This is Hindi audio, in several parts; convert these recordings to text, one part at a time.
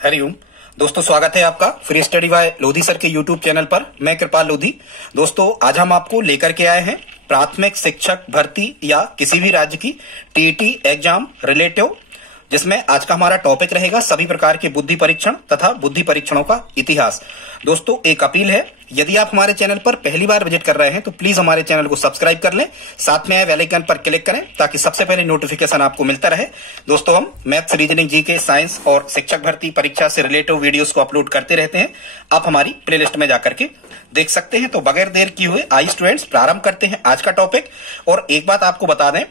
हरिओम दोस्तों, स्वागत है आपका free study bye Lodhi sir के यूट्यूब चैनल पर। मैं कृपाल लोधी। दोस्तों, आज हम आपको लेकर के आए हैं प्राथमिक शिक्षक भर्ती या किसी भी राज्य की टीईटी एग्जाम रिलेटिव, जिसमें आज का हमारा टॉपिक रहेगा सभी प्रकार के बुद्धि परीक्षण तथा बुद्धि परीक्षणों का इतिहास। दोस्तों, एक अपील है, यदि आप हमारे चैनल पर पहली बार विजिट कर रहे हैं तो प्लीज हमारे चैनल को सब्सक्राइब कर लें, साथ में आए बेल आइकन पर क्लिक करें ताकि सबसे पहले नोटिफिकेशन आपको मिलता रहे। दोस्तों, हम मैथ्स, रीजनिंग, जीके, साइंस और शिक्षक भर्ती परीक्षा से रिलेटिव वीडियोस को अपलोड करते रहते हैं। आप हमारी प्लेलिस्ट में जाकर के देख सकते हैं। तो बगैर देर किए हुए आइए स्टूडेंट्स प्रारंभ करते हैं आज का टॉपिक। और एक बात आपको बता दें,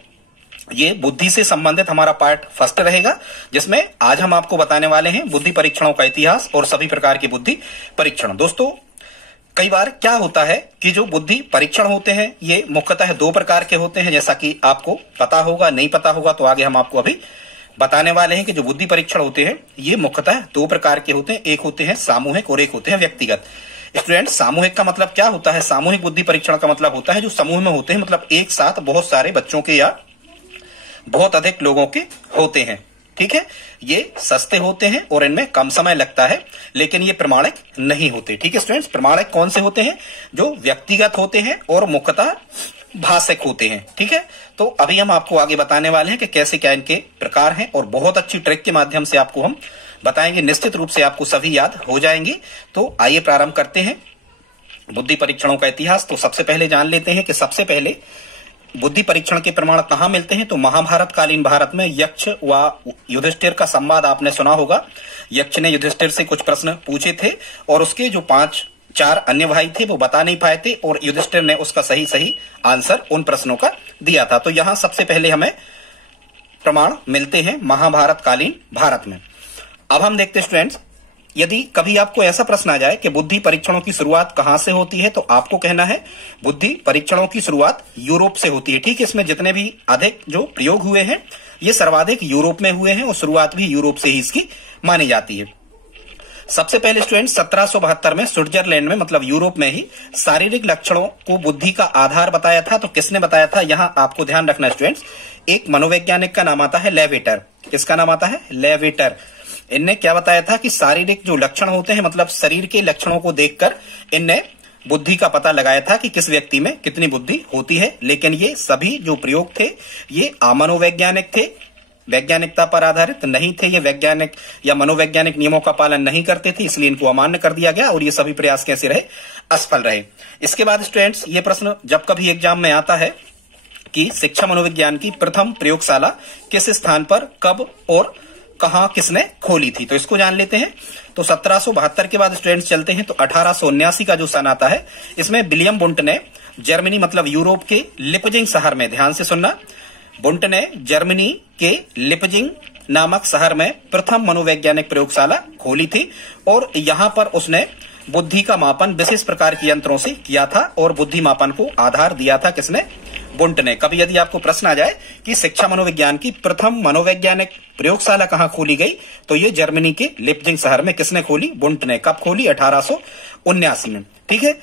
ये बुद्धि से संबंधित हमारा पार्ट फर्स्ट रहेगा, जिसमें आज हम आपको बताने वाले हैं बुद्धि परीक्षणों का इतिहास और सभी प्रकार के बुद्धि परीक्षण। दोस्तों, कई बार क्या होता है कि जो बुद्धि परीक्षण होते हैं ये मुख्यतः दो प्रकार के होते हैं, जैसा कि आपको पता होगा, नहीं पता होगा तो आगे हम आपको अभी बताने वाले हैं कि जो बुद्धि परीक्षण होते हैं ये मुख्यतः दो प्रकार के होते हैं। एक होते हैं सामूहिक और एक होते हैं व्यक्तिगत। स्टूडेंट, सामूहिक का मतलब क्या होता है? सामूहिक बुद्धि परीक्षण का मतलब होता है जो समूह में होते हैं, मतलब एक साथ बहुत सारे बच्चों के या बहुत अधिक लोगों के होते हैं। ठीक है, ये सस्ते होते हैं और इनमें कम समय लगता है, लेकिन ये प्रमाणिक नहीं होते। ठीक है स्टूडेंट्स, प्रमाणिक कौन से होते हैं? जो व्यक्तिगत होते हैं और मुख्यतः भाषिक होते हैं। ठीक है, तो अभी हम आपको आगे बताने वाले हैं कि कैसे क्या इनके प्रकार हैं और बहुत अच्छी ट्रिक के माध्यम से आपको हम बताएंगे। निश्चित रूप से आपको सभी याद हो जाएंगे। तो आइए प्रारंभ करते हैं बुद्धि परीक्षणों का इतिहास। तो सबसे पहले जान लेते हैं कि सबसे पहले बुद्धि परीक्षण के प्रमाण कहां मिलते हैं। तो महाभारत कालीन भारत में यक्ष व युधिष्ठिर का संवाद आपने सुना होगा। यक्ष ने युधिष्ठिर से कुछ प्रश्न पूछे थे और उसके जो 4 अन्य भाई थे वो बता नहीं पाए थे और युधिष्ठिर ने उसका सही आंसर उन प्रश्नों का दिया था। तो यहां सबसे पहले हमें प्रमाण मिलते हैं महाभारत कालीन भारत में। अब हम देखते हैं स्टूडेंट्स, यदि कभी आपको ऐसा प्रश्न आ जाए कि बुद्धि परीक्षणों की शुरुआत कहां से होती है, तो आपको कहना है बुद्धि परीक्षणों की शुरुआत यूरोप से होती है। ठीक है, इसमें जितने भी अधिक जो प्रयोग हुए हैं ये सर्वाधिक यूरोप में हुए हैं और शुरुआत भी यूरोप से ही इसकी मानी जाती है। सबसे पहले स्टूडेंट 1772 में स्विट्जरलैंड में, मतलब यूरोप में ही, शारीरिक लक्षणों को बुद्धि का आधार बताया था। तो किसने बताया था? यहां आपको ध्यान रखना स्टूडेंट्स, एक मनोवैज्ञानिक का नाम आता है लेवेटर। किसका नाम आता है? लेवेटर। इनने क्या बताया था कि शारीरिक जो लक्षण होते हैं, मतलब शरीर के लक्षणों को देखकर इनने बुद्धि का पता लगाया था कि किस व्यक्ति में कितनी बुद्धि होती है। लेकिन ये सभी जो प्रयोग थे ये अमनोवैज्ञानिक थे, वैज्ञानिकता पर आधारित नहीं थे। ये वैज्ञानिक या मनोवैज्ञानिक नियमों का पालन नहीं करते थे, इसलिए इनको अमान्य कर दिया गया और ये सभी प्रयास कैसे रहे? असफल रहे। इसके बाद स्टूडेंट्स, ये प्रश्न जब कभी एग्जाम में आता है कि शिक्षा मनोविज्ञान की प्रथम प्रयोगशाला किस स्थान पर, कब और कहां किसने खोली थी, तो इसको जान लेते हैं। तो 1772 के बाद स्टूडेंट्स चलते हैं तो 1879 का जो सन आता है, इसमें विलियम बुंट ने जर्मनी, मतलब यूरोप के लिपजिंग शहर में, ध्यान से सुनना, बुंट ने जर्मनी के लिपजिंग नामक शहर में प्रथम मनोवैज्ञानिक प्रयोगशाला खोली थी और यहां पर उसने बुद्धि का मापन विशेष प्रकार के यंत्रों से किया था और बुद्धि मापन को आधार दिया था किसने? बुंट ने। कभी यदि आपको प्रश्न आ जाए कि शिक्षा मनोविज्ञान की प्रथम मनोवैज्ञानिक प्रयोगशाला कहां खोली गई, तो ये जर्मनी के लिपजिंग शहर में किसने खोली? बुंट ने। कब खोली? 1879 में। ठीक है,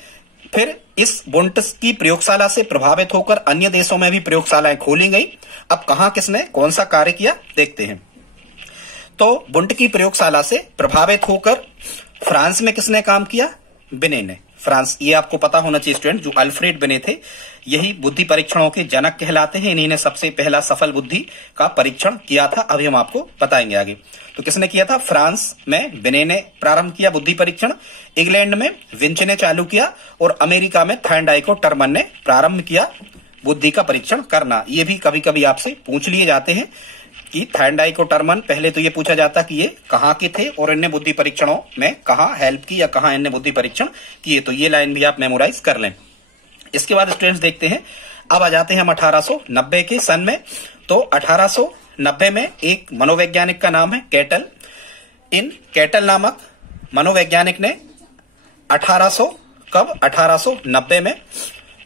फिर इस बुंट की प्रयोगशाला से प्रभावित होकर अन्य देशों में भी प्रयोगशालाएं खोली गई। अब कहां किसने कौन सा कार्य किया देखते हैं। तो बुंट की प्रयोगशाला से प्रभावित होकर फ्रांस में किसने काम किया? बिने ने। फ्रांस, ये आपको पता होना चाहिए स्टूडेंट, जो अल्फ्रेड बिने थे यही बुद्धि परीक्षणों के जनक कहलाते हैं। इन्हीं ने सबसे पहला सफल बुद्धि का परीक्षण किया था। अभी हम आपको बताएंगे आगे। तो किसने किया था? फ्रांस में बिने ने प्रारंभ किया बुद्धि परीक्षण, इंग्लैंड में विंच ने चालू किया और अमेरिका में थॉर्नडाइक और टर्मन ने प्रारंभ किया बुद्धि का परीक्षण करना। ये भी कभी कभी आपसे पूछ लिए जाते हैं कि थॉर्नडाइक और टर्मन, पहले तो ये पूछा जाता कि ये कहां के थे और इनने बुद्धि परीक्षणों में कहां हेल्प की या कहां इनने बुद्धि परीक्षण किए। तो ये लाइन भी आप मेमोराइज कर लें। इसके बाद स्टूडेंट्स देखते हैं, अब आ जाते हैं हम 1890 के सन में। तो 1890 में एक मनोवैज्ञानिक का नाम है कैटल। इन कैटल नामक मनोवैज्ञानिक ने 1890 में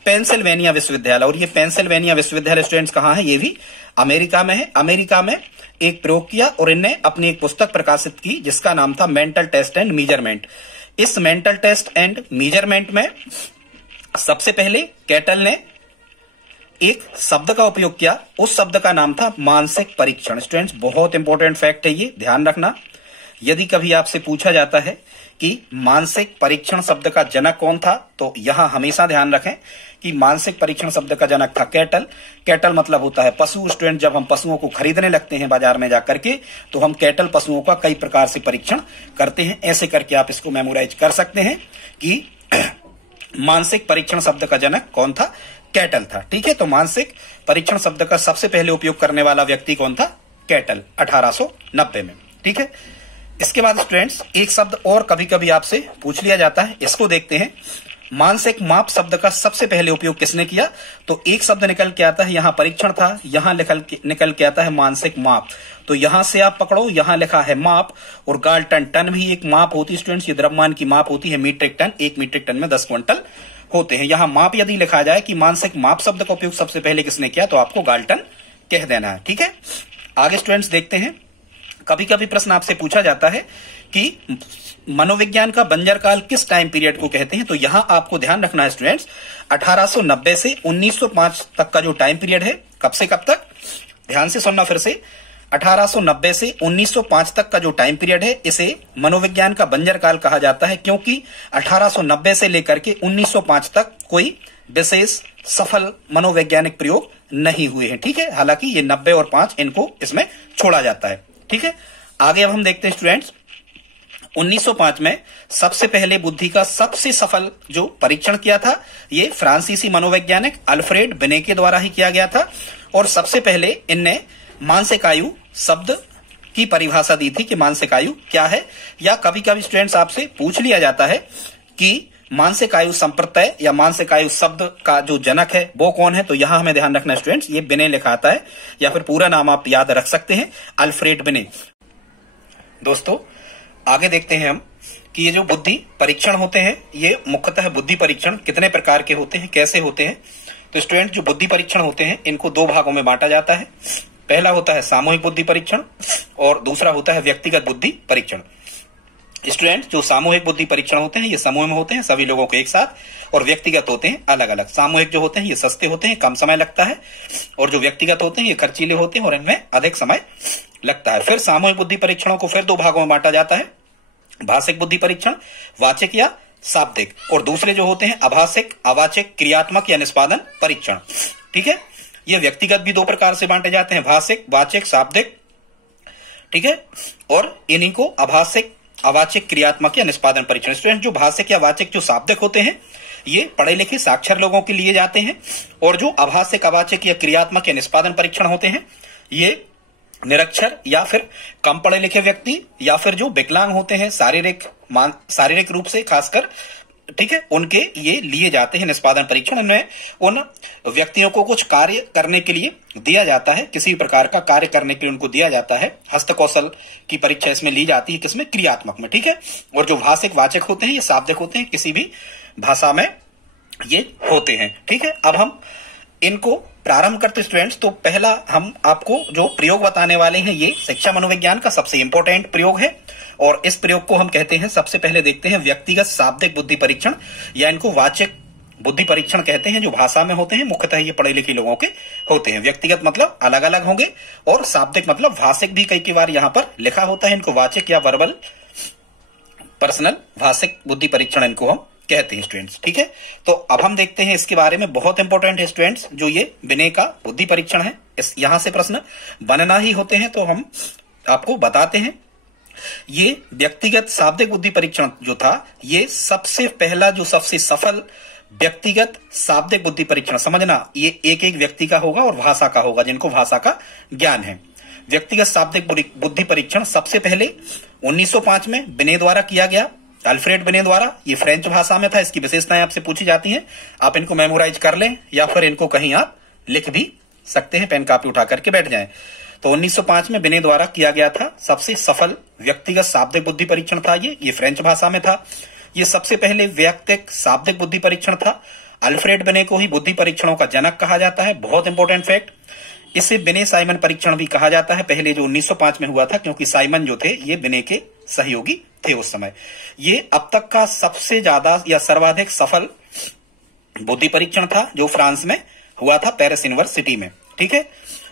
पेंसिल्वेनिया विश्वविद्यालय, और ये पेंसिल्वेनिया विश्वविद्यालय स्टूडेंट्स कहां है? ये भी अमेरिका में है। अमेरिका में एक प्रयोग किया और इनने अपनी एक पुस्तक प्रकाशित की जिसका नाम था मेंटल टेस्ट एंड मेजरमेंट। इस मेंटल टेस्ट एंड मेजरमेंट में सबसे पहले कैटल ने एक शब्द का उपयोग किया, उस शब्द का नाम था मानसिक परीक्षण। स्टूडेंट्स बहुत इंपॉर्टेंट फैक्ट है ये, ध्यान रखना। यदि कभी आपसे पूछा जाता है कि मानसिक परीक्षण शब्द का जनक कौन था, तो यहां हमेशा ध्यान रखें कि मानसिक परीक्षण शब्द का जनक था कैटल। कैटल मतलब होता है पशु। स्टूडेंट, जब हम पशुओं को खरीदने लगते हैं बाजार में जाकर के, तो हम कैटल पशुओं का कई प्रकार से परीक्षण करते हैं। ऐसे करके आप इसको मेमोराइज कर सकते हैं कि मानसिक परीक्षण शब्द का जनक कौन था, कैटल था। ठीक है, तो मानसिक परीक्षण शब्द का सबसे पहले उपयोग करने वाला व्यक्ति कौन था, कैटल, 1890 में। ठीक है, इसके बाद स्टूडेंट्स एक शब्द और कभी कभी आपसे पूछ लिया जाता है, इसको देखते हैं। मानसिक माप शब्द का सबसे पहले उपयोग किसने किया, तो एक शब्द निकल के आता है, यहां परीक्षण था, यहां निकल के आता है मानसिक माप। तो यहां से आप पकड़ो, यहां लिखा है माप, और गाल्टन, टन भी एक माप होती है स्टूडेंट्स, ये द्रव्यमान की माप होती है, मीट्रिक टन, 1 मीट्रिक टन में 10 क्विंटल होते हैं। यहां माप यदि लिखा जाए कि मानसिक माप शब्द का उपयोग सबसे पहले किसने किया, तो आपको गाल्टन कह देना है। ठीक है, आगे स्टूडेंट्स देखते हैं। कभी कभी प्रश्न आपसे पूछा जाता है कि मनोविज्ञान का बंजर काल किस टाइम पीरियड को कहते हैं, तो यहां आपको ध्यान रखना है स्टूडेंट्स, 1890 से 1905 तक का जो टाइम पीरियड है, कब से कब तक, ध्यान से सुनना फिर से, 1890 से 1905 तक का जो टाइम पीरियड है, इसे मनोविज्ञान का बंजर काल कहा जाता है, क्योंकि 1890 से लेकर के 1905 तक कोई विशेष सफल मनोवैज्ञानिक प्रयोग नहीं हुए हैं। ठीक है, हालांकि ये 90 और 5 इनको इसमें छोड़ा जाता है। ठीक है, आगे अब हम देखते हैं स्टूडेंट्स, 1905 में सबसे पहले बुद्धि का सबसे सफल जो परीक्षण किया था, ये फ्रांसीसी मनोवैज्ञानिक अल्फ्रेड बिने के द्वारा ही किया गया था। और सबसे पहले इनने मानसिक आयु शब्द की परिभाषा दी थी कि मानसिक आयु क्या है, या कभी कभी स्टूडेंट्स आपसे पूछ लिया जाता है कि मानसिक आयु संप्रत्यय या मानसिक आयु शब्द का जो जनक है वो कौन है, तो यहां हमें ध्यान रखना स्टूडेंट्स, ये बिने लिखा आता है, या फिर पूरा नाम आप याद रख सकते हैं, अल्फ्रेड बिने। दोस्तों आगे देखते हैं हम कि ये जो बुद्धि परीक्षण होते हैं, ये मुख्यतः बुद्धि परीक्षण कितने प्रकार के होते हैं, कैसे होते हैं। तो स्टूडेंट, जो बुद्धि परीक्षण होते हैं इनको 2 भागों में बांटा जाता है। पहला होता है सामूहिक बुद्धि परीक्षण और दूसरा होता है व्यक्तिगत बुद्धि परीक्षण। स्टूडेंट, जो सामूहिक बुद्धि परीक्षण होते हैं ये समूह में होते हैं, सभी लोगों को एक साथ, और व्यक्तिगत होते हैं अलग अलग। सामूहिक जो होते हैं ये सस्ते होते हैं, कम समय लगता है, और जो व्यक्तिगत होते हैं ये खर्चीले होते हैं और इनमें अधिक समय लगता है। फिर सामूहिक बुद्धि परीक्षणों को फिर 2 भागों में बांटा जाता है, भाषिक बुद्धि परीक्षण, वाचिक या शाब्दिक, और दूसरे जो होते हैं अभाषिक, अवाचिक, क्रियात्मक या निष्पादन परीक्षण। ठीक है, ये व्यक्तिगत भी 2 प्रकार से बांटे जाते हैं, भाषिक, वाचिक, शाब्दिक। ठीक है, और इन्हीं को अभाषिक, अवाचिक, क्रियात्मक या निष्पादन परीक्षण। स्टूडेंट, जो भाषिक या वाचिक जो शाब्दिक होते हैं ये पढ़े लिखे साक्षर लोगों के लिए जाते हैं, और जो अभाषिक, अवाचिक या क्रियात्मक या निष्पादन परीक्षण होते हैं ये निरक्षर या फिर कम पढ़े लिखे व्यक्ति या फिर जो विकलांग होते हैं शारीरिक रूप से खासकर, ठीक है, उनके ये लिए जाते हैं निष्पादन परीक्षण। इनमें उन व्यक्तियों को कुछ कार्य करने के लिए दिया जाता है, किसी प्रकार का कार्य करने के लिए उनको दिया जाता है, हस्त कौशल की परीक्षा इसमें ली जाती है, किसमें, क्रियात्मक में। ठीक है, और जो भाषिक, वाचक होते हैं ये शाब्दिक होते हैं, किसी भी भाषा में ये होते हैं। ठीक है, अब हम इनको प्रारंभ करते स्टूडेंट्स। तो पहला हम आपको जो प्रयोग बताने वाले हैं ये शिक्षा मनोविज्ञान का सबसे इंपॉर्टेंट प्रयोग है, और इस प्रयोग को हम कहते हैं, सबसे पहले देखते हैं व्यक्तिगत शाब्दिक बुद्धि परीक्षण, या इनको वाचिक बुद्धि परीक्षण कहते हैं, जो भाषा में होते हैं, मुख्यतः ये पढ़े लिखे लोगों के होते हैं। व्यक्तिगत मतलब अलग अलग होंगे, और शाब्दिक मतलब भाषिक भी कई बार यहां पर लिखा होता है, इनको वाचिक या वर्बल पर्सनल भाषिक बुद्धि परीक्षण इनको हम कहते हैं स्टूडेंट्स। ठीक है, तो अब हम देखते हैं इसके बारे में, बहुत इंपॉर्टेंट है स्टूडेंट्स, जो ये बिने का बुद्धि परीक्षण है, यहां से प्रश्न बनना ही होते हैं, तो हम आपको बताते हैं। ये व्यक्तिगत शाब्दिक बुद्धि परीक्षण जो था ये सबसे पहला, जो सबसे सफल व्यक्तिगत शाब्दिक बुद्धि परीक्षण, समझना ये एक एक व्यक्ति का होगा और भाषा का होगा, जिनको भाषा का ज्ञान है। व्यक्तिगत शाब्दिक बुद्धि परीक्षण सबसे पहले 1905 में बिने द्वारा किया गया, अल्फ्रेड बिने द्वारा। ये फ्रेंच भाषा में था, इसकी विशेषताएं आपसे पूछी जाती हैं, आप इनको मेमोराइज कर लें या फिर इनको कहीं आप लिख भी सकते हैं, पेन कापी उठा करके बैठ जाएं। तो 1905 में बिने द्वारा किया गया था, सबसे सफल व्यक्तिगत शाब्दिक बुद्धि परीक्षण था ये फ्रेंच भाषा में था। ये सबसे पहले व्यक्तिगत शाब्दिक बुद्धि परीक्षण था। अल्फ्रेड बिने को ही बुद्धि परीक्षणों का जनक कहा जाता है, बहुत इंपॉर्टेंट फैक्ट। इसे बिने साइमन परीक्षण भी कहा जाता है, पहले जो 1905 में हुआ था, क्योंकि साइमन जो थे ये बिने के सहयोगी थे उस समय। ये अब तक का सबसे ज्यादा या सर्वाधिक सफल बुद्धि परीक्षण था, जो फ्रांस में हुआ था, पेरिस यूनिवर्सिटी में। ठीक है,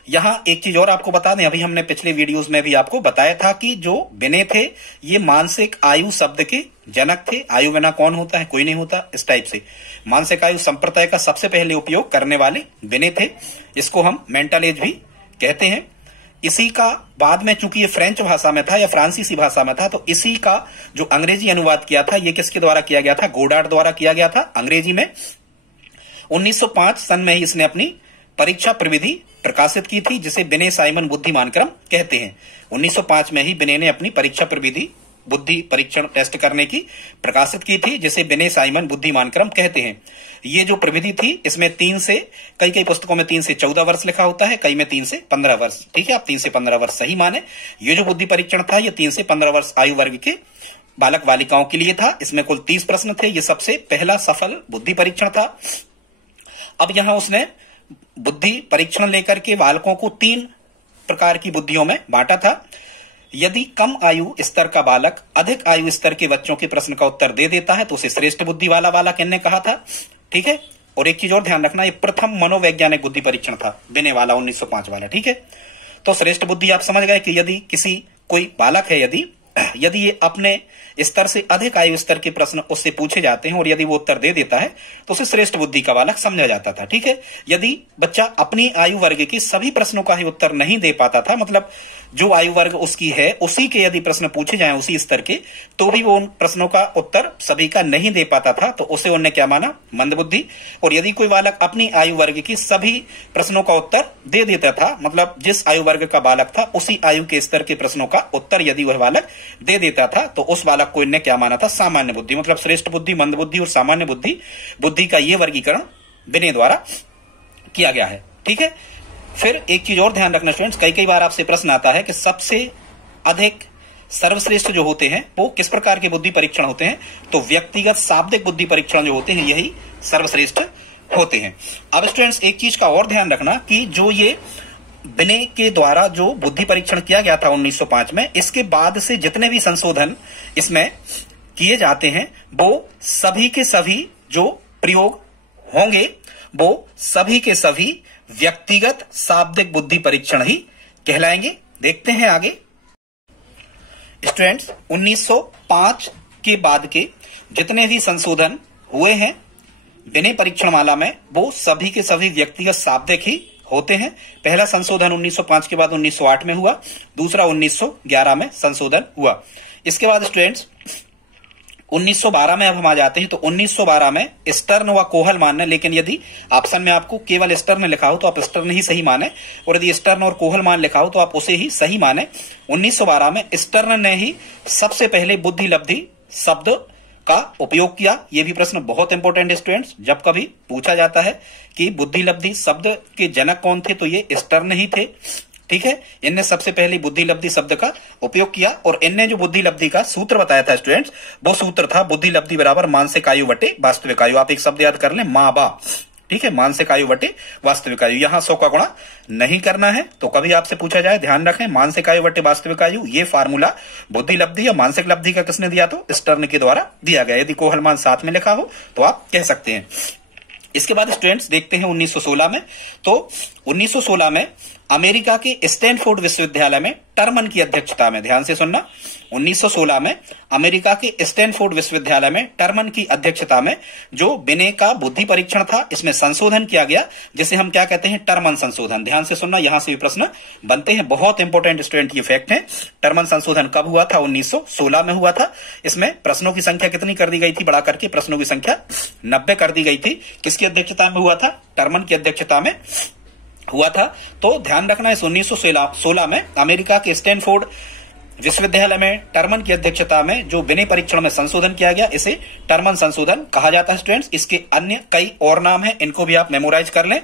यहाँ एक चीज और आपको बता दें, अभी हमने पिछले वीडियोस में भी आपको बताया था कि जो बिने थे ये मानसिक आयु शब्द के जनक थे। आयु बिना कौन होता है, कोई नहीं होता। इस टाइप से मानसिक आयु संप्रदाय का सबसे पहले उपयोग करने वाले बिने थे। इसको हम मेंटल एज भी कहते हैं। इसी का बाद में, चूंकि ये फ्रेंच भाषा में था या फ्रांसीसी भाषा में था, तो इसी का जो अंग्रेजी अनुवाद किया था ये किसके द्वारा किया गया था, गोडार्ड द्वारा किया गया था अंग्रेजी में। 1905 सन में ही इसने अपनी परीक्षा प्रविधि प्रकाशित की थी, जिसे बिने साइमन बुद्धिमान क्रम कहते हैं। 1905 में ही बिने ने अपनी परीक्षा प्रविधि बुद्धि परीक्षण टेस्ट करने की प्रकाशित की थी, जिसे बिने साइमन बुद्धिमान क्रम कहते हैं। ये जो प्रविधि थी इसमें 3 से, कई पुस्तकों में 3 से 14 वर्ष लिखा होता है, कई में 3 से 15 वर्ष। ठीक है, आप 3 से 15 वर्ष सही माने। ये जो बुद्धि परीक्षण था ये 3 से 15 वर्ष आयु वर्ग के बालक बालिकाओं के लिए था। इसमें कुल 30 प्रश्न थे। ये सबसे पहला सफल बुद्धि परीक्षण था। अब यहां उसने बुद्धि परीक्षण लेकर के बालकों को 3 प्रकार की बुद्धियों में बांटा था। यदि कम आयु स्तर का बालक अधिक आयु स्तर के बच्चों के प्रश्न का उत्तर दे देता है तो उसे श्रेष्ठ बुद्धि वाला बालक इन्हें कहा था। ठीक है, और एक चीज और ध्यान रखना, ये प्रथम मनोवैज्ञानिक बुद्धि परीक्षण था बिने वाला 1905 वाला। ठीक है, तो श्रेष्ठ बुद्धि आप समझ गए कि यदि किसी कोई बालक है, यदि ये अपने स्तर से अधिक आयु स्तर के प्रश्न उससे पूछे जाते हैं और यदि वो उत्तर दे देता है तो उसे श्रेष्ठ बुद्धि का बालक समझा जाता था। ठीक है, यदि बच्चा अपनी आयु वर्ग के सभी प्रश्नों का ही उत्तर नहीं दे पाता था, मतलब जो आयु वर्ग उसकी है उसी के यदि प्रश्न पूछे जाएं उसी स्तर के, तो भी वो उन प्रश्नों का उत्तर सभी का नहीं दे पाता था, तो उसे उन्होंने क्या माना, मंदबुद्धि। और यदि कोई बालक अपनी आयु वर्ग की सभी प्रश्नों का उत्तर दे देता था, मतलब जिस आयु वर्ग का बालक था उसी आयु के स्तर के प्रश्नों का उत्तर यदि वह बालक दे देता था, तो उस बालक को इन्हें क्या माना था, सामान्य बुद्धि। मतलब श्रेष्ठ बुद्धि, मंदबुद्धि और सामान्य बुद्धि का यह वर्गीकरण बिने द्वारा किया गया है। ठीक है, फिर एक चीज और ध्यान रखना स्टूडेंट्स, कई बार आपसे प्रश्न आता है कि सबसे अधिक सर्वश्रेष्ठ जो होते हैं वो किस प्रकार के बुद्धि परीक्षण होते हैं, तो व्यक्तिगत शाब्दिक बुद्धि परीक्षण जो होते हैं यही सर्वश्रेष्ठ होते हैं। अब स्टूडेंट्स एक चीज का और ध्यान रखना कि जो ये बिने के द्वारा जो बुद्धि परीक्षण किया गया था 1905 में, इसके बाद से जितने भी संशोधन इसमें किए जाते हैं वो सभी के सभी जो प्रयोग होंगे वो सभी के सभी व्यक्तिगत शाब्दिक बुद्धि परीक्षण ही कहलाएंगे। देखते हैं आगे स्टूडेंट्स, 1905 के बाद के जितने भी संशोधन हुए हैं बिने परीक्षण माला में वो सभी के सभी व्यक्तिगत शाब्दिक ही होते हैं। पहला संशोधन 1905 के बाद 1908 में हुआ, दूसरा 1911 में संशोधन हुआ। इसके बाद स्टूडेंट्स 1912 में अब हम आ जाते हैं, तो 1912 में स्टर्न व कोहल मानने, लेकिन यदि ऑप्शन में आपको केवल स्टर्न लिखा हो तो आप स्टर्न ही सही माने, और यदि स्टर्न और कोहल मान लिखा हो तो आप उसे ही सही माने। 1912 में स्टर्न ने ही सबसे पहले बुद्धि लब्धि शब्द का उपयोग किया। यह भी प्रश्न बहुत इंपॉर्टेंट स्टूडेंट्स, जब कभी पूछा जाता है कि बुद्धि लब्धि शब्द के जनक कौन थे तो ये स्टर्न ही थे। ठीक है, इनने सबसे पहले बुद्धि लब्धि शब्द का उपयोग किया और इनने जो बुद्धि लब्धि का सूत्र बताया था स्टूडेंट्स, वो सूत्र था बुद्धि लब्धि बराबर मानसिक आयु बटे वास्तविक आयु। आप एक शब्द याद कर लें, माँ बा। ठीक है, मानसिक आयु बटे वास्तविक आयु। यहां 100 का गुणा नहीं करना है, तो कभी आपसे पूछा जाए ध्यान रखें मानसिक आयु बटे वास्तविक आयु, ये फार्मूला बुद्धि लब्धि या मानसिक लब्धि का किसने दिया, तो स्टर्न के द्वारा दिया गया। यदि कोहल मान साथ में लिखा हो तो आप कह सकते हैं। इसके बाद स्टूडेंट्स देखते हैं 1916 में, तो 1916 में अमेरिका के स्टैनफोर्ड विश्वविद्यालय में टर्मन की अध्यक्षता में, ध्यान से सुनना, 1916 में अमेरिका के स्टैनफोर्ड विश्वविद्यालय में टर्मन की अध्यक्षता में जो बिने का बुद्धि परीक्षण था इसमें संशोधन किया गया, जिसे हम क्या कहते हैं, टर्मन संशोधन। ध्यान से सुनना, यहां से भी प्रश्न बनते हैं, बहुत इंपॉर्टेंट स्टूडेंट ये फैक्ट है। टर्मन संशोधन कब हुआ था, 1916 में हुआ था। इसमें प्रश्नों की संख्या कितनी कर दी गई थी, बढ़ा करके प्रश्नों की संख्या 90 कर दी गई थी। किसकी अध्यक्षता में हुआ था, टर्मन की अध्यक्षता में हुआ था। तो ध्यान रखना, इस 1916 में अमेरिका के स्टैनफोर्ड विश्वविद्यालय में टर्मन की अध्यक्षता में जो बिने परीक्षण में संशोधन किया गया इसे टर्मन संशोधन कहा जाता है स्टूडेंट्स। इसके अन्य कई और नाम हैं, इनको भी आप मेमोराइज कर लें।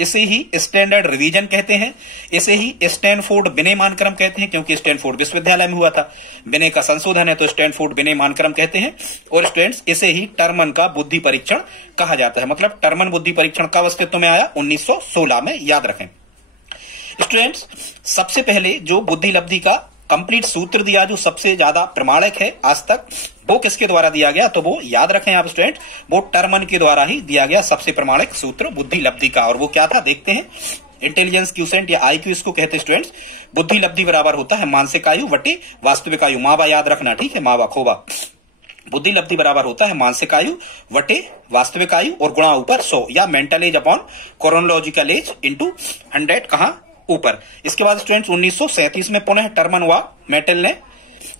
इसे ही स्टैंडर्ड रिवीजन कहते हैं, इसे ही स्टैनफोर्ड बिने मानक्रम कहते हैं, क्योंकि स्टैनफोर्ड विश्वविद्यालय में हुआ था। बिने का संशोधन है तो स्टैनफोर्ड बिने मानक्रम कहते हैं। और स्टूडेंट्स इसे ही टर्मन का बुद्धि परीक्षण कहा जाता है। मतलब टर्मन बुद्धि परीक्षण कब अस्तित्व में आया, 1916 में, याद रखें स्टूडेंट्स। सबसे पहले जो बुद्धि लब्धि का कंप्लीट सूत्र दिया जो सबसे ज्यादा प्रमाणिक है आज तक, वो किसके द्वारा दिया गया, तो वो याद रखें आप स्टूडेंट, वो टर्मन के द्वारा ही दिया गया सबसे प्रमाणिक सूत्र बुद्धि लब्धि का। और वो क्या था देखते हैं इंटेलिजेंस क्यूसेंट या IQ इसको कहते हैं स्टूडेंट्स। बुद्धि लब्धि बराबर होता है मानसिक आयु वटे वास्तविक आयु। मावा याद रखना, ठीक है, मावा खोवा। बुद्धि लब्धि बराबर होता है मानसिक आयु वटे वास्तविक आयु और गुणा ऊपर 100 या mental as upon chronological age into 100 कहां ऊपर। इसके बाद स्टूडेंट्स 1937 में पुनः टर्मन व मेटल ने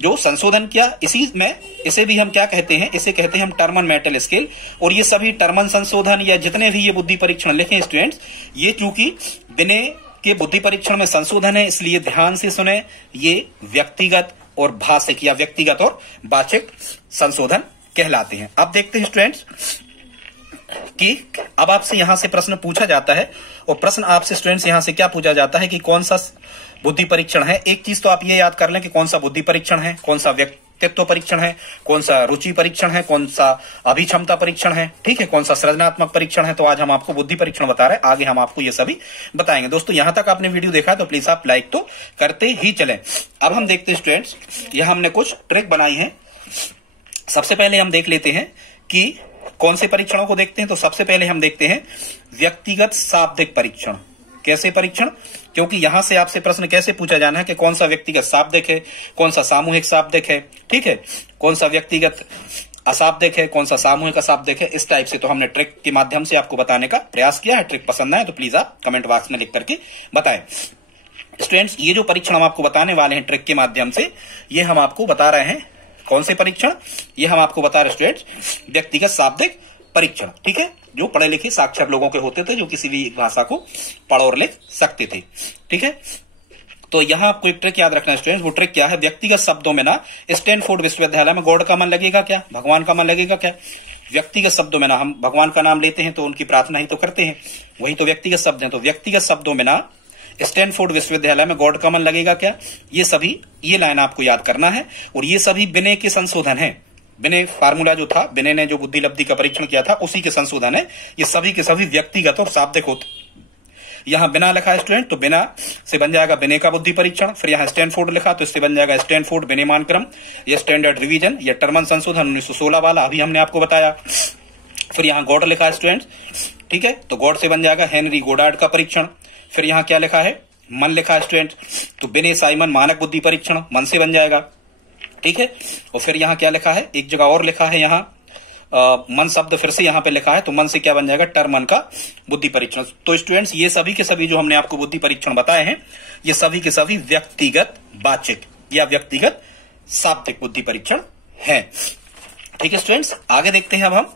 जो संशोधन किया, इसी में इसे भी हम क्या कहते हैं, इसे कहते हैं हम टर्मन मेटल स्केल। और ये सभी टर्मन संशोधन या जितने भी ये बुद्धि परीक्षण लिखे स्टूडेंट्स, ये चूंकि बिने के बुद्धि परीक्षण में संशोधन है इसलिए ध्यान से सुने, ये व्यक्तिगत और भाषिक या व्यक्तिगत और वाचिक संशोधन कहलाते हैं। अब देखते हैं स्टूडेंट्स कि अब आपसे यहां से प्रश्न पूछा जाता है और प्रश्न आपसे स्टूडेंट्स यहां से क्या पूछा जाता है कि कौन सा बुद्धि परीक्षण है। एक चीज तो आप ये याद कर लें कि कौन सा बुद्धि परीक्षण है, कौन सा व्यक्तित्व परीक्षण है, कौन सा रुचि परीक्षण है, कौन सा अभिक्षमता परीक्षण है, ठीक है, कौन सा सृजनात्मक परीक्षण है। तो आज हम आपको बुद्धि परीक्षण बता रहे हैं, आगे हम आपको ये सभी बताएंगे। दोस्तों यहां तक आपने वीडियो देखा है तो प्लीज आप लाइक तो करते ही चलें। अब हम देखते हैं स्टूडेंट्स, यहां हमने कुछ ट्रिक बनाई है। सबसे पहले हम देख लेते हैं कि कौन से परीक्षणों को देखते हैं। तो सबसे पहले हम देखते हैं व्यक्तिगत शाब्दिक परीक्षण। कैसे परीक्षण, क्योंकि यहां से आपसे प्रश्न कैसे पूछा जाना है कि कौन सा व्यक्तिगत शाब्दिक है, कौन सा सामूहिक शाब्दिक है, ठीक है, कौन सा व्यक्तिगत अशाब्दिक है, कौन सा सामूहिक अशाब्दिक है, इस टाइप से। तो हमने ट्रिक के माध्यम से आपको बताने का प्रयास किया है। ट्रिक पसंद आए तो प्लीज आप कमेंट बॉक्स में लिख करके बताएं। स्टूडेंट्स ये जो परीक्षण हम आपको बताने वाले हैं ट्रिक के माध्यम से, ये हम आपको बता रहे हैं कौन से परीक्षण, ये हम आपको बता रहे स्टूडेंट्स व्यक्तिगत शाब्दिक परीक्षण, ठीक है, जो पढ़े लिखे साक्षर लोगों के होते थे, जो किसी भी भाषा को पढ़ और लिख सकते थे, ठीक है। तो यहां आपको एक ट्रिक याद रखना है स्टूडेंट्स। वो ट्रिक क्या है, व्यक्तिगत शब्दों में ना स्टैनफोर्ड विश्वविद्यालय में गॉड का मन लगेगा क्या, भगवान का मन लगेगा क्या। व्यक्तिगत शब्दों में ना, हम भगवान का नाम लेते हैं तो उनकी प्रार्थना ही तो करते हैं, वही तो व्यक्तिगत शब्द हैं। तो व्यक्तिगत शब्दों में ना स्टैनफोर्ड विश्वविद्यालय में गॉड का मन लगेगा क्या, ये सभी, ये लाइन आपको याद करना है। और ये सभी बिने के संशोधन है। बिने फार्मूला जो था, बिने ने जो बुद्धि लब्धि का परीक्षण किया था उसी के संशोधन है। ये सभी के सभी व्यक्तिगत और शाब्दिक होते। यहां बिना लिखा है स्टूडेंट तो बिना से बन जाएगा बिने का बुद्धि परीक्षण। फिर यहां स्टैनफोर्ड लिखा तो इससे बन जाएगा स्टैनफोर्ड विनियमान क्रम, ये स्टैंडर्ड रिवीजन, ये टर्मन संशोधन 1916 वाला, अभी हमने आपको बताया। फिर यहां गॉड लिखा है स्टूडेंट, ठीक है, तो गॉड से बन जाएगा हेनरी गोडार्ड का परीक्षण। फिर यहां क्या लिखा है, मन लिखा है स्टूडेंट, तो बिने साइमन मानक बुद्धि परीक्षण, मन से बन जाएगा, ठीक है। और फिर यहां क्या लिखा है, एक जगह और लिखा है यहां मन शब्द फिर से यहां पे लिखा है, तो मन से क्या बन जाएगा, टर्मन का बुद्धि परीक्षण। तो स्टूडेंट्स ये सभी के सभी जो हमने आपको बुद्धि परीक्षण बताए हैं, ये सभी के सभी व्यक्तिगत वाचिक या व्यक्तिगत शाब्दिक बुद्धि परीक्षण है, ठीक है स्टूडेंट्स। आगे देखते हैं अब हम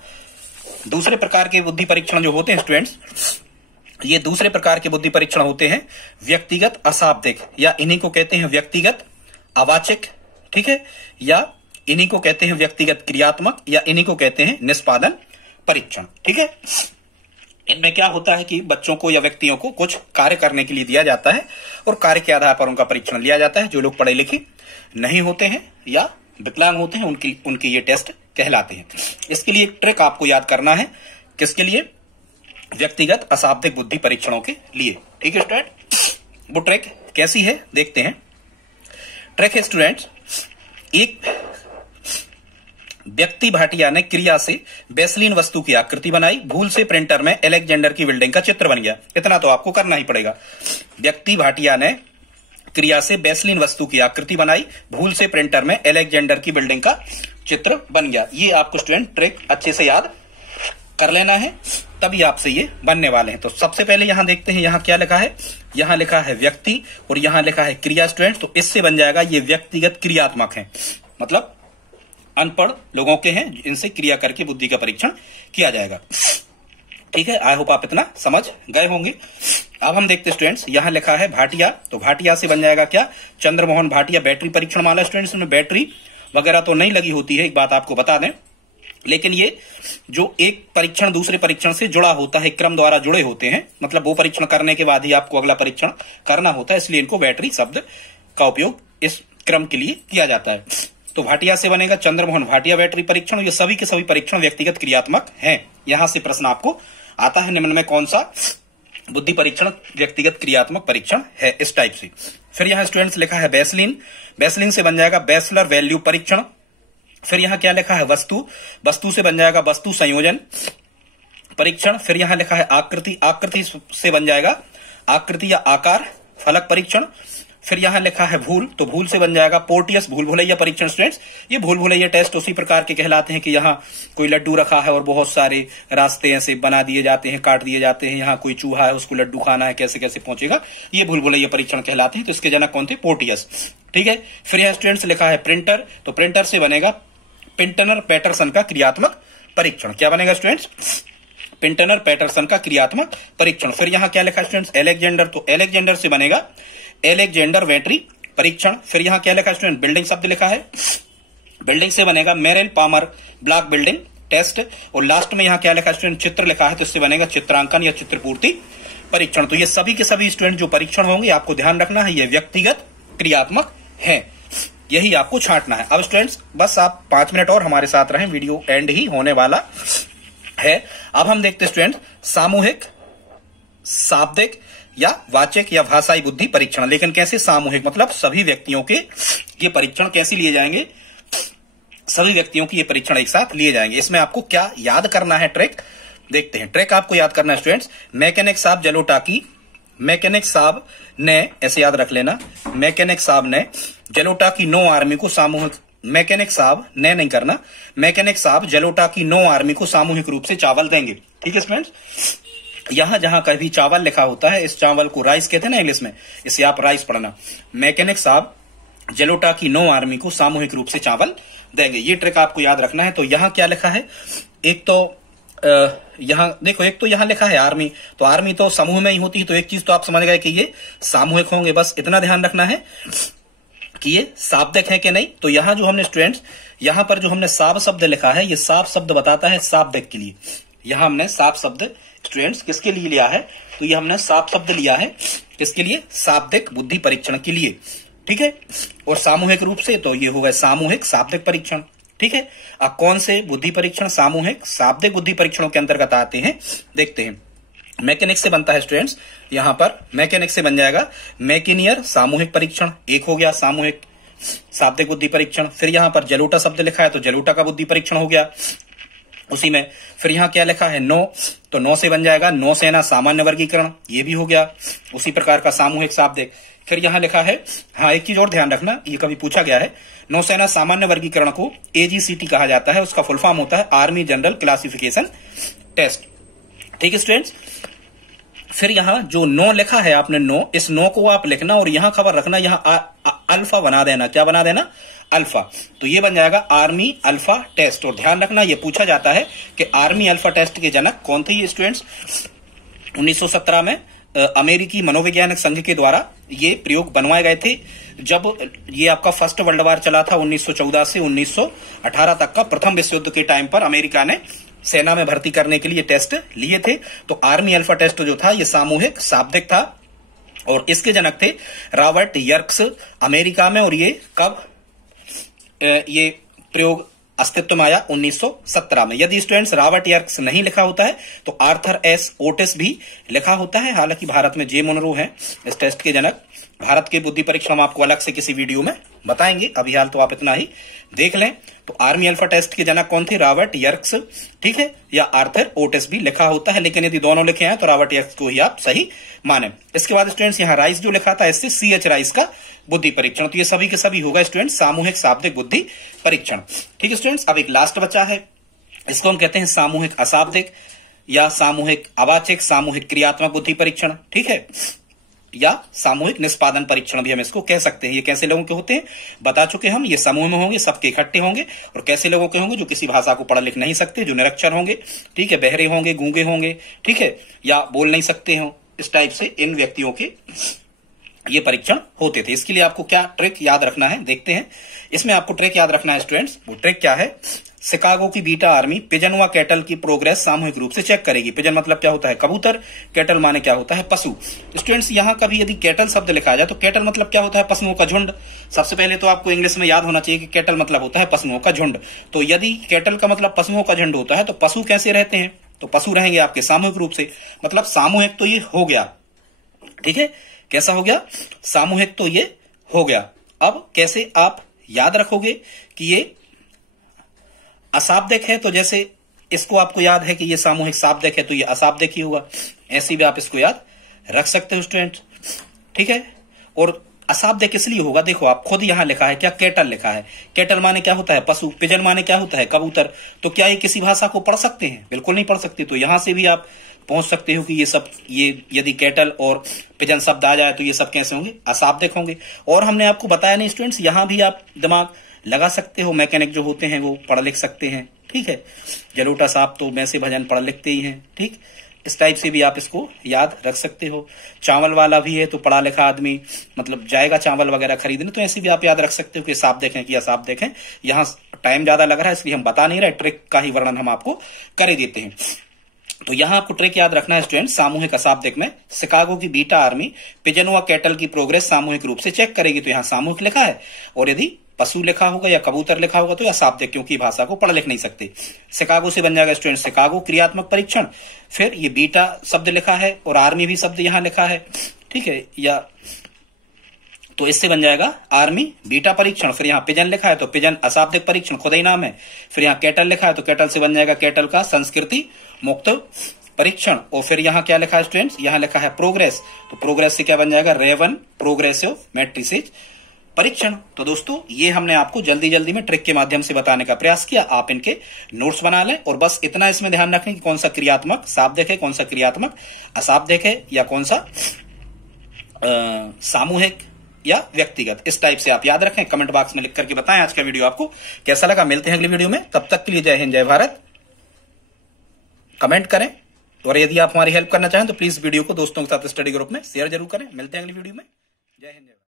दूसरे प्रकार के बुद्धि परीक्षण जो होते हैं स्टूडेंट्स, ये दूसरे प्रकार के बुद्धि परीक्षण होते हैं व्यक्तिगत अशाब्दिक, या इन्हीं को कहते हैं व्यक्तिगत अवाचिक, ठीक है, या इन्हीं को कहते हैं व्यक्तिगत क्रियात्मक, या इन्हीं को कहते हैं निष्पादन परीक्षण, ठीक है। इनमें क्या होता है कि बच्चों को या व्यक्तियों को कुछ कार्य करने के लिए दिया जाता है और कार्य के आधार पर उनका परीक्षण लिया जाता है। जो लोग पढ़े लिखे नहीं होते हैं या विकलांग होते हैं उनके ये टेस्ट कहलाते हैं। इसके लिए एक ट्रिक आपको याद करना है, किसके लिए, व्यक्तिगत अशाब्दिक बुद्धि परीक्षणों के लिए, ठीक है स्टूडेंट। वो ट्रिक कैसी है देखते हैं। ट्रिक है स्टूडेंट्स, एक व्यक्ति भाटिया ने क्रिया से बेसलीन वस्तु की आकृति बनाई, भूल से प्रिंटर में अलेक्जेंडर की बिल्डिंग का चित्र बन गया। इतना तो आपको करना ही पड़ेगा। व्यक्ति भाटिया ने क्रिया से बेसलीन वस्तु की आकृति बनाई, भूल से प्रिंटर में अलेक्जेंडर की बिल्डिंग का चित्र बन गया। ये आपको स्टूडेंट ट्रिक अच्छे से याद कर लेना है, तभी आपसे ये बनने वाले हैं। तो सबसे पहले यहां देखते हैं, यहां क्या लिखा है, यहां लिखा है व्यक्ति और यहां लिखा है क्रिया स्टूडेंट, तो इससे बन जाएगा ये व्यक्तिगत क्रियात्मक है, मतलब अनपढ़ लोगों के हैं, इनसे क्रिया करके बुद्धि का परीक्षण किया जाएगा, ठीक है। आई होप आप इतना समझ गए होंगे। अब हम देखते स्टूडेंट्स, यहां लिखा है भाटिया, तो भाटिया से बन जाएगा क्या, चंद्रमोहन भाटिया बैटरी परीक्षण माला। स्टूडेंट्स में बैटरी वगैरह तो नहीं लगी होती है, एक बात आपको बता दें, लेकिन ये जो एक परीक्षण दूसरे परीक्षण से जुड़ा होता है, क्रम द्वारा जुड़े होते हैं, मतलब वो परीक्षण करने के बाद ही आपको अगला परीक्षण करना होता है, इसलिए इनको बैटरी शब्द का उपयोग इस क्रम के लिए किया जाता है। तो भाटिया से बनेगा चंद्रमोहन भाटिया बैटरी परीक्षण। ये सभी के सभी परीक्षण व्यक्तिगत क्रियात्मक हैं। यहां से प्रश्न आपको आता है, निम्न में कौन सा बुद्धि परीक्षण व्यक्तिगत क्रियात्मक परीक्षण है, इस टाइप से। फिर यहां स्टूडेंट्स लिखा है बेसलीन, बेसलीन से बन जाएगा बैचलर वैल्यू परीक्षण। फिर यहां क्या लिखा है वस्तु, वस्तु से बन जाएगा वस्तु संयोजन परीक्षण। फिर यहां लिखा है आकृति, आकृति से बन जाएगा आकृति या आकार फलक परीक्षण। फिर यहां लिखा है भूल, तो भूल से बन जाएगा पोर्टियस भूल भुलैया परीक्षण। स्टूडेंट्स ये भूल भुलैया टेस्ट उसी प्रकार के कहलाते हैं कि यहाँ कोई लड्डू रखा है और बहुत सारे रास्ते ऐसे बना दिए जाते हैं, काट दिए जाते हैं, यहाँ कोई चूहा है उसको लड्डू खाना है, कैसे कैसे पहुंचेगा, ये भूल भुलैया परीक्षण कहलाते हैं। तो इसके जनक कौन थे? पोर्टियस। ठीक है, फिर यहां स्टूडेंट्स लिखा है प्रिंटर, तो प्रिंटर से बनेगा पिंटनर पैटरसन का क्रियात्मक परीक्षण। क्या बनेगा स्टूडेंट्स? पिंटनर पैटरसन का क्रियात्मक परीक्षण। फिर यहां क्या लिखा स्टूडेंट्स? एलेक्जेंडर, तो एलेक्जेंडर से बनेगा एलेक्जेंडर वेटरी परीक्षण। फिर यहां क्या लिखा स्टूडेंट? बिल्डिंग शब्द लिखा है, बिल्डिंग से बनेगा Merrill Palmer block building test. और लास्ट में यहां क्या लिखा स्टूडेंट? चित्र लिखा है, तो इससे बनेगा चित्रांकन या चित्रपूर्ति परीक्षण। तो ये सभी के सभी स्टूडेंट जो परीक्षण होंगे आपको ध्यान रखना है, ये व्यक्तिगत क्रियात्मक है, यही आपको छांटना है। अब स्टूडेंट्स बस आप 5 मिनट और हमारे साथ रहें, वीडियो एंड ही होने वाला है। अब हम देखते स्टूडेंट सामूहिक, शाब्दिक या वाचक या भाषाई बुद्धि परीक्षण। लेकिन कैसे? सामूहिक मतलब सभी व्यक्तियों के ये परीक्षण कैसे लिए जाएंगे? सभी व्यक्तियों की ये परीक्षण एक साथ लिए जाएंगे। इसमें आपको क्या याद करना है? ट्रिक देखते हैं। ट्रिक आपको याद करना है स्टूडेंट्स, मैकेनिक साहब जलोटा की, मैकेनिक साहब ने, ऐसे याद रख लेना, मैकेनिक साहब ने जलोटा की 9 आर्मी को सामूहिक, मैकेनिक साहब ने नहीं करना, मैकेनिक साहब जलोटा की 9 आर्मी को सामूहिक रूप से चावल देंगे। ठीक है स्टूडेंट्स, यहां जहां कभी चावल लिखा होता है, इस चावल को राइस कहते हैं ना इंग्लिश में, इसे आप राइस पढ़ना। मैकेनिक साहब जलोटा की 9 आर्मी को सामूहिक रूप से चावल देंगे, ये ट्रिक आपको याद रखना है। तो यहां क्या लिखा है? एक तो यहां देखो, एक तो यहां लिखा है आर्मी, तो आर्मी तो समूह में ही होती है, तो एक चीज तो आप समझ गए कि ये सामूहिक होंगे। बस इतना ध्यान रखना है कि ये शाब्दिक है कि नहीं। तो यहां जो हमने स्टूडेंट्स, यहां पर जो हमने साब शब्द लिखा है, ये साब शब्द बताता है शाब्दिक के लिए। यहां हमने साब शब्द स्टूडेंट्स किसके लिए लिया है? तो ये हमने साब शब्द लिया है किसके लिए? शाब्दिक बुद्धि परीक्षण के लिए। ठीक है, और सामूहिक रूप से तो ये होगा सामूहिक शाब्दिक परीक्षण। ठीक है, अब कौन से बुद्धि परीक्षण सामूहिक शाब्दिक बुद्धि परीक्षणों के अंतर्गत आते हैं देखते हैं। मैकेनिक से बनता है स्टूडेंट्स, यहां पर मैकेनिक से बन जाएगा मैकेनियर सामूहिक परीक्षण, एक हो गया सामूहिक शाब्दिक बुद्धि परीक्षण। फिर यहां पर जलोटा शब्द लिखा है, तो जलोटा का बुद्धि परीक्षण हो गया उसी में। फिर यहां क्या लिखा है? नौ, तो नौ से बन जाएगा नौसेना सामान्य वर्गीकरण, ये भी हो गया उसी प्रकार का सामूहिक शाब्दिक। फिर यहां लिखा है, हाँ एक चीज और ध्यान रखना, ये कभी पूछा गया है, नौसेना सामान्य वर्गीकरण को एजीसीटी कहा जाता है, उसका फुल फॉर्म होता है आर्मी जनरल क्लासिफिकेशन टेस्ट। ठीक है स्टूडेंट्स, फिर यहां जो 9 लिखा है आपने 9, इस 9 को आप लिखना और यहां खबर रखना, यहां अल्फा बना देना। क्या बना देना? अल्फा। तो ये बन जाएगा आर्मी अल्फा टेस्ट। और ध्यान रखना, ये पूछा जाता है कि आर्मी अल्फा टेस्ट के जनक कौन थे? ये स्टूडेंट्स 1917 में अमेरिकी मनोवैज्ञानिक संघ के द्वारा ये प्रयोग बनवाए गए थे। जब ये आपका फर्स्ट वर्ल्ड वार चला था 1914 से 1918 तक का, प्रथम विश्व युद्ध के टाइम पर अमेरिका ने सेना में भर्ती करने के लिए टेस्ट लिए थे। तो आर्मी अल्फा टेस्ट जो था ये सामूहिक शाब्दिक था और इसके जनक थे रॉबर्ट यर्क्स अमेरिका में। और ये कब ये प्रयोग अस्तित्व में आया? 1917 में। यदि स्टूडेंट्स रॉबर्ट यर्क्स नहीं लिखा होता है तो आर्थर एस ओटिस भी लिखा होता है। हालांकि भारत में जे मुनरो हैं इस टेस्ट के जनक। भारत के बुद्धि परीक्षा हम आपको अलग से किसी वीडियो में बताएंगे, अभी हाल तो आप इतना ही देख लें। तो आर्मी अल्फा टेस्ट के जनक कौन थे? रॉबर्ट यर्क्स। ठीक है, या आर्थर ओटिस भी लिखा होता है, लेकिन यदि दोनों लिखे हैं तो रॉबर्ट यर्क्स को ही आप सही माने। इसके बाद स्टूडेंट्स यहाँ राइस जो लिखा था, इससे CH राइस का बुद्धि परीक्षण। तो ये सभी के सभी होगा स्टूडेंट्स सामूहिक शाब्दिक बुद्धि परीक्षण। ठीक है स्टूडेंट्स, अब एक लास्ट बचा है, इसको हम कहते हैं सामूहिक अशाब्दिक या सामूहिक अवाचक सामूहिक क्रियात्मक बुद्धि परीक्षण। ठीक है, या सामूहिक निष्पादन परीक्षण भी हम इसको कह सकते हैं। ये कैसे लोगों के होते हैं बता चुके हम, ये समूह में होंगे, सबके इकट्ठे होंगे। और कैसे लोगों के होंगे? जो किसी भाषा को पढ़ लिख नहीं सकते, जो निरक्षर होंगे, ठीक है, बहरे होंगे, गूंगे होंगे, ठीक है, या बोल नहीं सकते हो, इस टाइप से इन व्यक्तियों के ये परीक्षण होते थे। इसके लिए आपको क्या ट्रिक याद रखना है देखते हैं। इसमें आपको ट्रिक याद रखना है स्टूडेंट्स, वो ट्रिक क्या है? शिकागो की बीटा आर्मी पिजन व कैटल की प्रोग्रेस सामूहिक रूप से चेक करेगी। पिजन मतलब क्या होता है? कबूतर। कैटल माने क्या होता है? पशु। स्टूडेंट्स यहां कभी यदि कैटल शब्द लिखा जाए तो कैटल मतलब क्या होता है? पशुओं का झुंड। सबसे पहले तो आपको इंग्लिश में याद होना चाहिए कि कैटल मतलब होता है पशुओं का झुंड। तो यदि कैटल का मतलब पशुओं का झुंड होता है तो पशु कैसे रहते हैं? तो पशु रहेंगे आपके सामूहिक रूप से, मतलब सामूहिक तो ये हो गया। ठीक है, कैसा हो गया? सामूहिक तो ये हो गया। अब कैसे आप याद रखोगे कि ये अशाब्दिक है? तो जैसे इसको आपको याद है कि ये सामूहिक शाब्दिक है तो ये अशाब्दिक ही होगा, ऐसे भी आप इसको याद रख सकते हो स्टूडेंट, ठीक है। और अशाब्दिक किस लिए होगा, देखो आप खुद यहां लिखा है क्या, केटल लिखा है। केटल माने क्या होता है, पशु। पिजन माने क्या होता है, कबूतर। तो क्या ये किसी भाषा को पढ़ सकते हैं, बिल्कुल नहीं पढ़ सकते। तो यहां से भी आप पहुंच सकते हो कि ये सब, ये यदि केटल और पिजन शब्द आ जाए तो ये सब कैसे होंगे, अशाब्दिक होंगे। और हमने आपको बताया नहीं स्टूडेंट्स, यहां भी आप दिमाग लगा सकते हो। मैकेनिक जो होते हैं वो पढ़ लिख सकते हैं, ठीक है। जलोटा साहब तो वैसे भजन पढ़ लिखते ही हैं, ठीक। इस टाइप से भी आप इसको याद रख सकते हो। चावल वाला भी है तो पढ़ा लिखा आदमी मतलब जाएगा चावल वगैरह खरीदने, तो ऐसे भी आप याद रख सकते हो कि शाब्दिक है कि अशाब्दिक है। यहाँ टाइम ज्यादा लग रहा है इसलिए हम बता नहीं रहे, ट्रिक का ही वर्णन हम आपको कर ही देते हैं। तो यहां आपको ट्रिक याद रखना है स्टूडेंट, सामूहिक अशाब्दिक में शिकागो की बीटा आर्मी पिजन व कैटल की प्रोग्रेस सामूहिक रूप से चेक करेगी। तो यहाँ सामूहिक लिखा है, और यदि पशु लिखा होगा या कबूतर लिखा होगा तो अशाब्दिक, क्योंकि भाषा को पढ़ लिख नहीं सकते। शिकागो से बन जाएगा स्टूडेंट शिकागो क्रियात्मक परीक्षण। फिर ये बीटा शब्द लिखा है और आर्मी भी शब्द यहां लिखा है, ठीक है। या तो इससे बन जाएगा आर्मी बीटा परीक्षण। फिर यहाँ पिजन लिखा है तो पिजन अशाब्दिक परीक्षण, खुद ही नाम है। फिर यहाँ कैटल लिखा है तो कैटल से बन जाएगा कैटल का संस्कृति मुक्त परीक्षण। और फिर यहाँ क्या लिखा है स्टूडेंट्स, यहाँ लिखा है प्रोग्रेस, तो प्रोग्रेस से क्या बन जाएगा, रेवन प्रोग्रेसिव मैट्रिसेज परीक्षण। तो दोस्तों ये हमने आपको जल्दी जल्दी में ट्रिक के माध्यम से बताने का प्रयास किया। आप इनके नोट्स बना लें और बस इतना इसमें ध्यान रखें कि कौन सा क्रियात्मक शाब्दिक है, कौन सा क्रियात्मक अशाब्दिक है, या कौन सा सामूहिक या व्यक्तिगत। इस टाइप से आप याद रखें। कमेंट बॉक्स में लिख करके बताएं आज का वीडियो आपको कैसा लगा। मिलते हैं अगली वीडियो में, तब तक के लिए जय हिंद जय भारत। कमेंट करें और यदि आप हमारी हेल्प करना चाहें तो प्लीज वीडियो को दोस्तों के साथ स्टडी ग्रुप में शेयर जरूर करें। मिलते हैं अगली वीडियो में, जय हिंद।